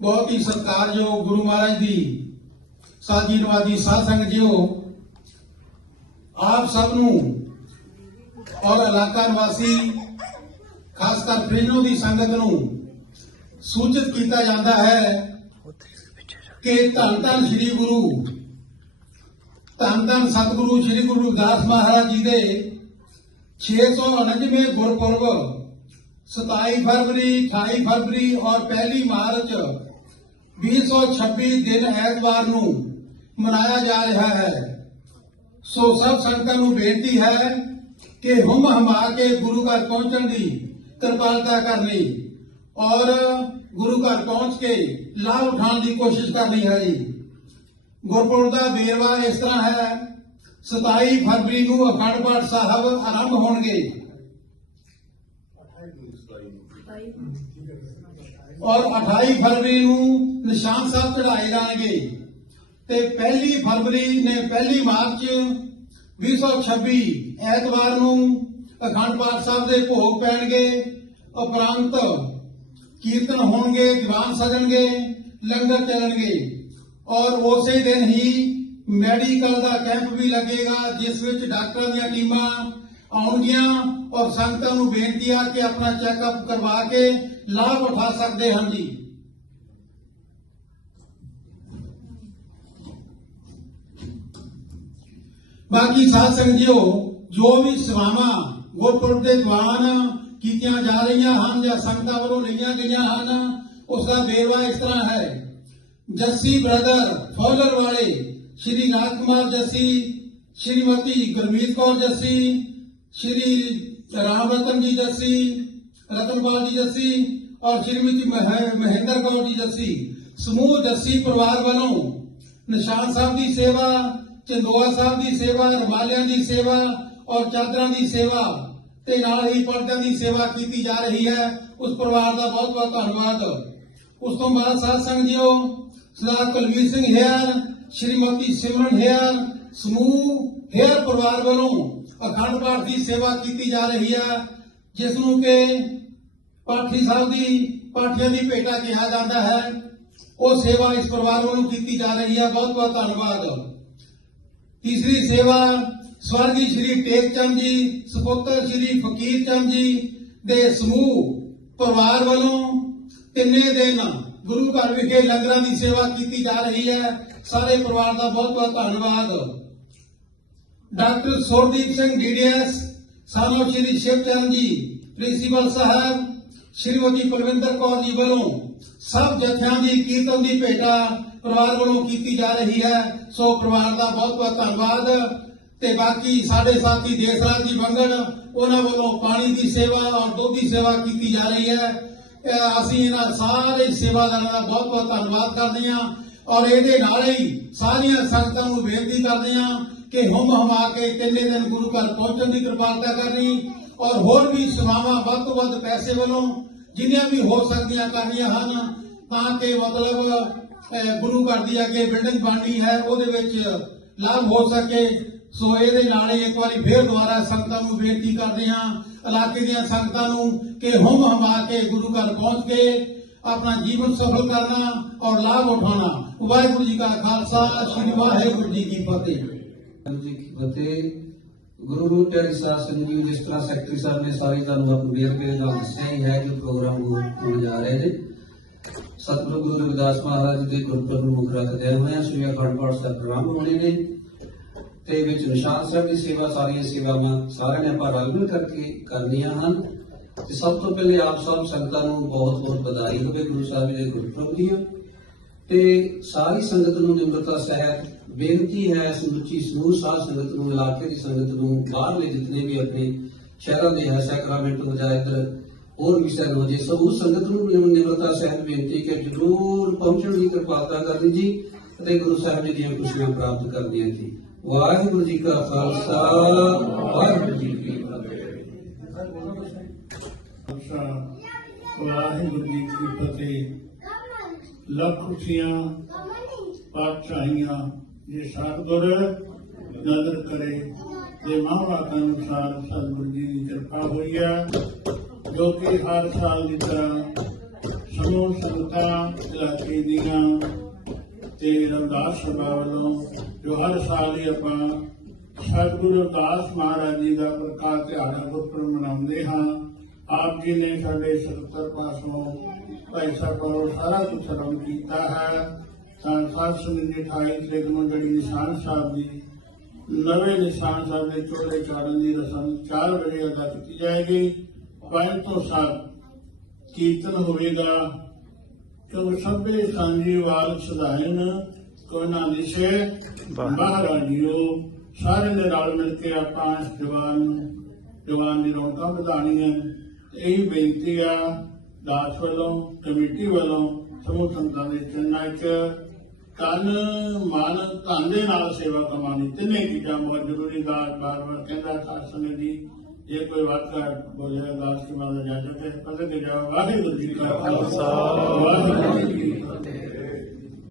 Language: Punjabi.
ਬਹੁਤ ਹੀ ਸਤਿਕਾਰਯੋਗ ਗੁਰੂ ਮਹਾਰਾਜ ਦੀ, ਸਾਜੀ ਨਵਾਜੀ ਸਾਧ ਸੰਗਤ ਜੀਓ, ਆਪ ਸਭ ਨੂੰ ਔਰ ਇਲਾਕਾ ਨਿਵਾਸੀ, ਖਾਸ ਕਰ ਫਰੀਨੋ ਦੀ ਸੰਗਤ ਨੂੰ ਸੂਚਿਤ ਕੀਤਾ ਜਾਂਦਾ ਹੈ ਕਿ ਧੰਨ ਧੰਨ ਸ੍ਰੀ ਗੁਰੂ, ਧੰਨ ਧੰਨ ਸਤਿਗੁਰੂ ਸ੍ਰੀ ਗੁਰੂ ਰਵਿਦਾਸ ਮਹਾਰਾਜ ਜੀ ਦੇ 649ਵੇਂ ਗੁਰਪੁਰਬ 27 ਫਰਵਰੀ 28 ਫਰਵਰੀ ਔਰ 1 ਮਾਰਚ 2026 ਦਿਨ ਐਤਵਾਰ ਨੂੰ ਮਨਾਇਆ ਜਾ ਰਿਹਾ ਹੈ। ਸੋ ਸਭ ਸੰਗਤਾਂ ਨੂੰ ਬੇਨਤੀ ਹੈ ਕਿ ਹੁਮ ਹਮਾ ਕੇ ਗੁਰੂ ਘਰ ਪਹੁੰਚਣ ਦੀ ਕਿਰਪਾਲਤਾ ਕਰਨੀ ਔਰ ਗੁਰੂ ਘਰ ਪਹੁੰਚ ਕੇ ਲਾਭ ਉਠਾਉਣ ਦੀ ਕੋਸ਼ਿਸ਼ ਕਰਨੀ ਹੈ ਜੀ। ਗੁਰਪੁਰਬ ਦਾ ਵੇਰਵਾ ਇਸ ਤਰ੍ਹਾਂ ਹੈ 27 ਫਰਵਰੀ ਨੂੰ ਅਖੰਡ ਪਾਠ ਸਾਹਿਬ ਆਰੰਭ ਹੋਣਗੇ। ਔਰ 28 ਫਰਵਰੀ ਨੂੰ ਨਿਸ਼ਾਨ ਸਾਹਿਬ ਚੜਾਏ ਜਾਣਗੇ ਤੇ ਪਹਿਲੀ ਫਰਵਰੀ ਨੇ ਪਹਿਲੀ ਮਾਰਚ 2026 ਐਤਵਾਰ ਨੂੰ ਅਖੰਡ ਪਾਠ ਸਾਹਿਬ ਦੇ ਭੋਗ ਪੈਣਗੇ, ਉਪਰੰਤ ਕੀਰਤਨ ਹੋਣਗੇ ਦੀਵਾਨ ਸਜਣਗੇ, ਲੰਗਰ ਚੱਲਣਗੇ। ਔਰ ਉਸੇ ਦਿਨ ਹੀ ਮੈਡੀਕਲ ਦਾ ਕੈਂਪ ਵੀ ਲੱਗੇਗਾ, ਜਿਸ ਵਿੱਚ ਡਾਕਟਰਾਂ ਦੀਆਂ ਟੀਮਾਂ ਆਉਣਗੀਆਂ ਔਰ ਸੰਗਤਾਂ ਨੂੰ ਬੇਨਤੀ ਆ ਕਿ ਆਪਣਾ ਚੈੱਕਅਪ ਕਰਵਾ ਕੇ ਲਾਭ ਉਠਾ ਸਕਦੇ ਹਨ ਜੀ। ਬਾਕੀ ਸਾਧ ਸੰਗਤ ਜੋ ਵੀ ਸੇਵਾਵਾਂ ਗੁਰਪੁਰਬ ਦੇ ਦੌਰਾਨ ਕੀਤੀਆਂ ਜਾ ਰਹੀਆਂ ਹਨ ਜਾਂ ਸੰਗਤਾਂ ਵੱਲੋਂ ਲਈਆਂ ਗਈਆਂ ਹਨ, ਉਸ ਦਾ ਵੇਰਵਾ ਇਸ ਤਰ੍ਹਾਂ ਹੈ। ਜੱਸੀ ਬ੍ਰਦਰ ਫੌਲਰ ਵਾਲੇ, ਸ਼੍ਰੀ ਰਾਜ ਕੁਮਾਰ ਜੱਸੀ, ਸ਼੍ਰੀਮਤੀ ਗੁਰਮੀਤ ਕੌਰ ਜੱਸੀ ਸ਼੍ਰੀ ਰਾਮ ਰਤਨ ਜੀ ਜੱਸੀ, ਰਤਨਪਾਲ ਜੀ ਜੱਸੀ ਔਰ ਸ਼੍ਰੀਮਤੀ ਮਹ- ਮਹਿੰਦਰ ਕੌਰ ਜੀ ਜੱਸੀ। ਸਮੂਹ ਜੱਸੀ ਪਰਿਵਾਰ ਵੱਲੋਂ ਨਿਸ਼ਾਨ ਸਾਹਿਬ ਦੀ ਸੇਵਾ, ਚੰਦੋਆ ਸਾਹਿਬ ਦੀ ਸੇਵਾ, ਰਮਾਲਿਆਂ ਦੀ ਸੇਵਾ ਔਰ ਚਾਦਰਾਂ ਦੀ ਸੇਵਾ ਤੇ ਨਾਲ ਹੀ ਪਰਦਿਆਂ ਦੀ ਸੇਵਾ ਕੀਤੀ ਜਾ ਰਹੀ ਹੈ। ਉਸ ਪਰਿਵਾਰ ਦਾ ਬਹੁਤ ਬਹੁਤ ਧੰਨਵਾਦ। ਉਸ ਤੋਂ ਬਾਅਦ ਸਾਧ ਸੰਗਤ ਜੀਓ, ਸਰਦਾਰ ਕੁਲਵੀਰ ਸਿੰਘ ਹੇਅਰ, ਸ਼੍ਰੀਮਤੀ ਸਿਮਰਨ ਹੇਅਰ, ਸਮੂਹ ਹੇਅਰ ਪਰਿਵਾਰ ਵੱਲੋਂ ਅਖੰਡ ਪਾਠ ਦੀ ਸੇਵਾ ਕੀਤੀ ਜਾ ਰਹੀ ਹੈ ਜਿਸ ਨੂੰ ਕਿ ਪਾਠੀ ਸਾਹਿਬ ਦੀ, ਪਾਠੀਆਂ ਦੀ ਭੇਟਾ ਕਿਹਾ ਜਾਂਦਾ ਹੈ। ਉਹ ਸੇਵਾ ਇਸ ਪਰਿਵਾਰ ਵੱਲੋਂ ਕੀਤੀ ਜਾ ਰਹੀ ਹੈ ਬਹੁਤ ਬਹੁਤ ਧੰਨਵਾਦ। ਤੀਸਰੀ ਸੇਵਾ ਸਵਰਗੀ ਸ਼੍ਰੀ ਟੇਕ ਚੰਦ ਜੀ, ਸੁਪੁੱਤਰ ਸ਼੍ਰੀ ਫਕੀਰ ਚੰਦ ਜੀ ਦੇ ਸਮੂਹ, ਪਰਿਵਾਰ ਵੱਲੋਂ ਤਿੰਨੇ ਦਿਨ ਗੁਰੂ ਘਰ ਵਿਖੇ ਲੰਗਰਾਂ ਦੀ ਸੇਵਾ ਕੀਤੀ ਜਾ ਰਹੀ ਹੈ। ਸਾਰੇ ਪਰਿਵਾਰ ਦਾ ਬਹੁਤ ਬਹੁਤ ਧੰਨਵਾਦ। ਡਾਕਟਰ ਸੁਰਦੀਪ ਸਿੰਘ ਡੀਡੀਐਸ ਸਾਨੂੰ ਸ਼੍ਰੀ ਸ਼ਿਵਚਰਨ ਜੀ, ਪ੍ਰਿੰਸੀਪਲ ਸਾਹਿਬ, ਸ਼੍ਰੀਮਤੀ ਪਰਵਿੰਦਰ ਕੌਰ ਜੀ ਵੱਲੋਂ ਸਭ ਜਥਿਆਂ ਦੀ ਕੀਰਤਨ ਦੀ ਭੇਟਾ ਪਰਿਵਾਰ ਵੱਲੋਂ ਕੀਤੀ ਜਾ ਰਹੀ ਹੈ। ਸੋ ਪਰਿਵਾਰ ਦਾ ਬਹੁਤ ਬਹੁਤ ਧੰਨਵਾਦ। ਤੇ ਬਾਕੀ ਸਾਡੇ ਸਾਥੀ ਦੇਸਰਾਜ ਜੀ ਬੰਗੜ ਉਹਨਾਂ ਵੱਲੋਂ ਪਾਣੀ ਦੀ ਸੇਵਾ ਔਰ ਦੁੱਧ ਦੀ ਸੇਵਾ ਕੀਤੀ ਜਾ ਰਹੀ ਹੈ। ਅਸੀਂ ਇਹਨਾਂ ਸਾਰੇ ਸੇਵਾਦਾਰਾਂ ਦਾ ਬਹੁਤ ਬਹੁਤ ਧੰਨਵਾਦ ਕਰਦੇ ਹਾਂ। ਔਰ ਇਹਦੇ ਨਾਲ ਹੀ ਸਾਰੀਆਂ ਸੰਗਤਾਂ ਨੂੰ ਬੇਨਤੀ ਕਰਦੇ ਹਾਂ ਕਿ ਹੁਮ ਹਮਾ ਕੇ ਤਿੰਨੇ ਦਿਨ ਗੁਰੂ ਘਰ ਪਹੁੰਚਣ ਦੀ ਕਿਰਪਾਲਤਾ ਕਰਨੀ ਔਰ ਹੋਰ ਵੀ ਸੇਵਾਵਾਂ ਵੱਧ ਤੋਂ ਵੱਧ ਪੈਸੇ ਵੱਲੋਂ ਜਿੰਨੀਆਂ ਵੀ ਹੋ ਸਕਦੀਆਂ ਕਰਨੀਆਂ ਹਨ, ਤਾਂ ਕਿ ਮਤਲਬ ਗੁਰੂ ਘਰ ਦੀ ਅੱਗੇ ਬਿਲਡਿੰਗ ਬਣਨੀ ਹੈ, ਉਹਦੇ ਵਿੱਚ ਲਾਭ ਹੋ ਸਕੇ। ਸੋ ਇਹਦੇ ਨਾਲ ਹੀ ਇੱਕ ਵਾਰੀ ਫੇਰ ਦੁਬਾਰਾ ਸੰਗਤਾਂ ਨੂੰ ਬੇਨਤੀ ਕਰਦੇ ਹਾਂ, ਇਲਾਕੇ ਦੀਆਂ ਸੰਗਤਾਂ ਨੂੰ ਕਿ ਹੁਮ ਹਮਾ ਕੇ ਗੁਰੂ ਘਰ ਪਹੁੰਚ ਕੇ ਆਪਣਾ ਜੀਵਨ ਸਫਲ ਕਰਨਾ ਔਰ ਲਾਭ ਉਠਾਉਣਾ। ਵਾਹਿਗੁਰੂ ਜੀ ਕਾ ਖਾਲਸਾ, ਸ੍ਰੀ ਵਾਹਿਗੁਰੂ ਜੀ ਕੀ ਫਤਿਹ। ਜੀ ਕੀ ਫਤਿਹ ਗੁਰੂ ਰੂਪ ਪਿਆਰੀ ਸਾਧ ਜੀ ਜਿਸ ਤਰ੍ਹਾਂ ਸੈਕਟਰੀ ਸਾਹਿਬ ਨੇ ਸਾਰੇ ਤੁਹਾਨੂੰ ਆਪਣੀ ਬੇਰਪੇ ਨਾਲ ਦੱਸਿਆ ਹੀ ਹੈ ਕਿ ਪ੍ਰੋਗਰਾਮ ਹੋਣ ਜਾ ਰਹੇ ਨੇ। ਸਤਿਗੁਰੂ ਗੁਰੂ ਰਵਿਦਾਸ ਮਹਾਰਾਜ ਦੇ ਗੁਰਪੁਰਬ ਨੂੰ ਮੁੱਖ ਰੱਖਦੇ ਹੋਏ ਸ੍ਰੀ ਅਖੰਡ ਪਾਠ ਸਾਹਿਬ ਪ੍ਰੋਗਰਾਮ ਹੋਣੇ ਨੇ। ਤੇ ਵਿੱਚ ਨਿਸ਼ਾਨ ਸਾਹਿਬ ਦੀ ਸੇਵਾ, ਸਾਰੀਆਂ ਸੇਵਾਵਾਂ ਸਾਰਿਆਂ ਨੇ ਆਪਾਂ ਰਲ ਮਿਲ ਕਰਕੇ ਕਰਨੀਆਂ ਹਨ। ਤੇ ਸਭ ਤੋਂ ਪਹਿਲੇ ਆਪ ਸਭ ਸੰਗਤਾਂ ਨੂੰ ਬਹੁਤ ਬਹੁਤ ਵਧਾਈ ਹੋਵੇ ਗੁਰੂ ਸਾਹਿਬ ਦੇ ਗੁਰਪੁਰਬ ਦੀਆਂ। ਤੇ ਸਾਰੀ ਸੰਗਤ ਨੂੰ ਨਿਮਰਤਾ ਸਹਿਤ ਬੇਨਤੀ ਹੈ ਸਮੁੱਚੀ ਸਮੂਹ ਸਾਧ ਸੰਗਤ ਨੂੰ, ਇਲਾਕੇ ਦੀ ਸੰਗਤ ਨੂੰ ਬਾਹਰਲੇ ਜਿਤਨੇ ਵੀ ਆਪਣੇ ਸ਼ਹਿਰਾਂ ਦੇ ਹੈ, ਸੈਕਰਾਮੈਂਟ ਮੁਜਾਹਿਦ ਹੋਰ ਵੀ ਹੋ ਜੇ ਸਭ ਉਸ ਸੰਗਤ ਨੂੰ ਨਿਮਰਤਾ ਸਹਿਤ ਬੇਨਤੀ ਕਿ ਜਰੂਰ ਪਹੁੰਚਣ ਦੀ ਕਿਰਪਾਲਤਾ ਕਰਨੀ ਜੀ ਅਤੇ ਗੁਰੂ ਸਾਹਿਬ ਜੀ ਦੀਆਂ ਖੁਸ਼ੀਆਂ ਪ੍ਰਾਪਤ ਕਰਨੀਆਂ ਜੀ। ਵਾਹਿਗੁਰੂ ਜੀ ਕਾ ਖਾਲਸਾ, ਵਾਹਿਗੁਰੂ ਜੀ ਕੀ ਫਤਿਹ। ਵਾਹਿਗੁਰੂ ਜੀ ਕੀ ਫਤਿਹ। ਲੱਖ ਖੁਸ਼ੀਆਂ ਪਾਤਸ਼ਾਹੀਆਂ ਜੇ ਸਤਿਗੁਰ ਨਦਰ ਕਰੇ। ਜੇ ਮਹਾਂਵਾਕਾਂ ਅਨੁਸਾਰ ਸਤਿਗੁਰੂ ਜੀ ਦੀ ਕਿਰਪਾ ਹੋਈ ਹੈ, ਜੋ ਕਿ ਹਰ ਸਾਲ ਦੀ ਤਰ੍ਹਾਂ ਸਮੂਹ ਸੰਗਤਾਂ, ਇਲਾਕੇ ਦੀਆਂ ਤੇ ਰਮਦਾਸ ਸਭਾ ਵੱਲੋਂ, ਜੋ ਹਰ ਸਾਲ ਹੀ ਆਪਾਂ ਸਤਿਗੁਰੂ ਅਰਦਾਸ ਮਹਾਰਾਜ ਜੀ ਦਾ ਪ੍ਰਕਾਸ਼ ਦਿਹਾੜਾ ਗੁਰਪੁਰਬ ਮਨਾਉਂਦੇ ਹਾਂ। ਆਪ ਜੀ ਨੇ ਸਾਡੇ 77 ਪਾਸੋਂ ਭਾਈ ਸਾਹਿਬ ਕੋਲ ਸਾਰਾ ਕੁਝ ਸਰਵਣ ਕੀਤਾ ਹੈ। ਤਾਂ ਸਾਧ ਸੰਗਤ ਦੀ 28 ਤਰੀਕ ਨੂੰ ਜਿਹੜੀ ਨਿਸ਼ਾਨ ਸਾਹਿਬ ਦੀ ਨਵੇਂ ਨਿਸ਼ਾਨ ਸਾਹਿਬ ਦੇ ਚੋਲੇ ਚਾੜਨ ਦੀ ਰਸਮ 4 ਵਜੇ ਅਦਾ ਕੀਤੀ ਜਾਏਗੀ। ਪੰਜ ਤੋਂ ਸੱਤ ਕੀਰਤਨ ਹੋਵੇਗਾ। ਤੋ ਸਭੇ ਸਾਂਝੀ ਵਾਲ ਸਦਾਇਨ ਕੋ ਨਾ ਦਿਸ਼ੇ ਮਹਾਰਾਜਿਓ ਸਾਰੇ ਨੇ ਰਲ ਮਿਲ ਕੇ ਆਪਾਂ ਜਵਾਨ ਜਵਾਨ ਦੀ ਰੌਣਕਾਂ ਵਧਾਉਣੀਆਂ। ਇਹ ਬੇਨਤੀ ਆ ਦਾਸ ਵੱਲੋਂ, ਕਮੇਟੀ ਵੱਲੋਂ ਸਮੂਹ ਸੰਤਾਂ ਦੇ ਚਰਨਾਂ 'ਚ ਤਨ ਮਨ, ਧਨ ਦੇ ਨਾਲ ਸੇਵਾ ਕਮਾਣੀ ਤਿੰਨੇ ਚੀਜ਼ਾਂ ਬਹੁਤ ਜ਼ਰੂਰੀ। ਦਾ ਬਾਰ ਬਾਰ ਕਹਿੰਦਾ ਸਾਸਨ ਜੀ, ਜੇ ਕੋਈ ਵਾਕ ਬੋਲੇ ਦਾਸ ਕੀ ਮਾਦਾ ਜਾ ਕੇ ਪਤਾ ਤੇ ਜਾ ਵਾਹਿਗੁਰੂ ਜੀ ਕਾ ਖਾਲਸਾ। ਵਾਹਿਗੁਰੂ ਜੀ ਕੀ ਫਤਿਹ।